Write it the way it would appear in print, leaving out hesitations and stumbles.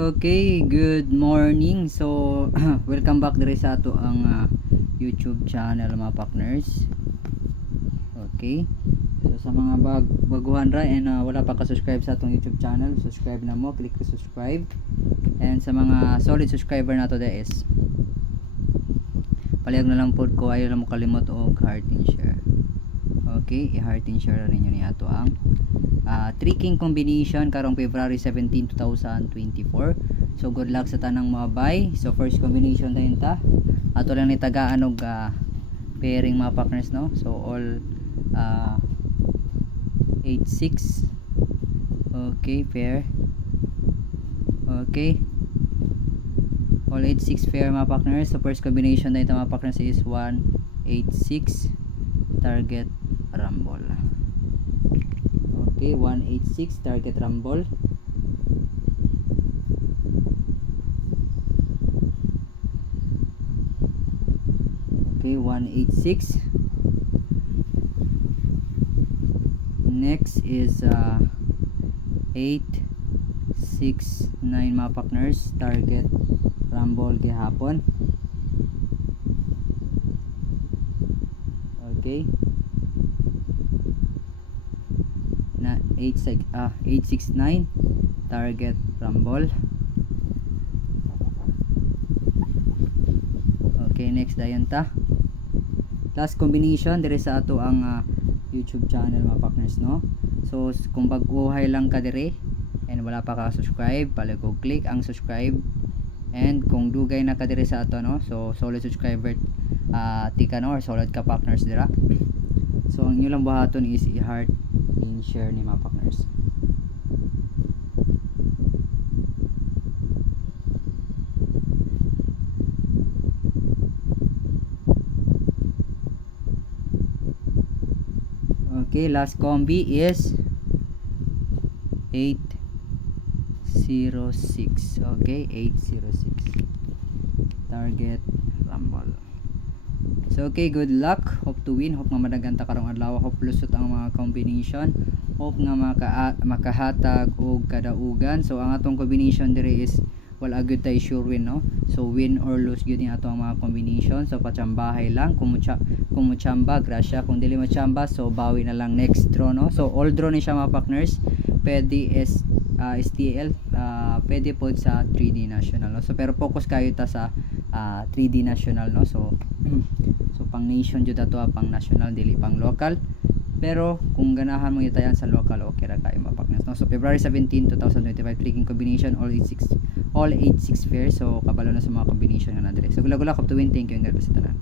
So okay, good morning. So welcome back diri sa ato ang YouTube channel mga partners. Okay. So sa mga baguhan ra and wala pa ka-subscribe sa atong YouTube channel, subscribe na mo, click ko subscribe. And sa mga solid subscriber nato is palihag na lang pod ko, ayaw lang mo kalimot og heart and share. Okay, i-heart and share rin yun ni ato ang tricking combination karong February 17, 2024. So good luck sa tanang mga buy. So first combination din ta. Ato lang ni tagaan og pairing mga partners, no. So all 8-6. Okay, pair. Okay. All 8-6 pair mga partners. So first combination din ta mga partners is 1-8-6 target rumble. Okay, 1-8-6 target rumble. Okay, 1-8-6. Next is 8-6-9 mga partners, target rumble gihapon. Okay. Na 8-6-9 target rumble. Okay, next dayon ta. Last combination dire sa ato ang YouTube channel mga partners, no. So kung baguhay lang ka dire and wala pa ka subscribe, palig click ang subscribe. And kung dugay na ka dire sa ato, no, so solid subscriber tika no or solid ka partners dira. So ang inyo lang buhaton is i-heart and share ni mga partners. Okay, last combi is 8-0-6. Okay, 8-0-6 target rumble. So okay, good luck. Hope to win. Hope nga madaganta karong adlaw. Hope lusot ang mga combination. Hope nga makahatag og kadaugan. So ang atong combination dire is wala gyud tay sure win, no. So win or lose gyud ni ato ang mga combination. So patsambahay lang kung muchamba grasya, kung dili machamba so bawi na lang next draw, no. So all draw ni siya mga partners. Pwede STL, pwede po sa 3D national, no. So pero focus kayo ta sa 3D national, no. So so pang nation jud ato, pang national dili pang local. Pero kung ganahan mo itayan sa local, okay ra kayo mga partners, no. So February 17, 2025 tricking combination all 8-6 pairs. So kabalo na sa mga combination nga na dire. So gula-gula, hope to win. Thank you and God bless tanan.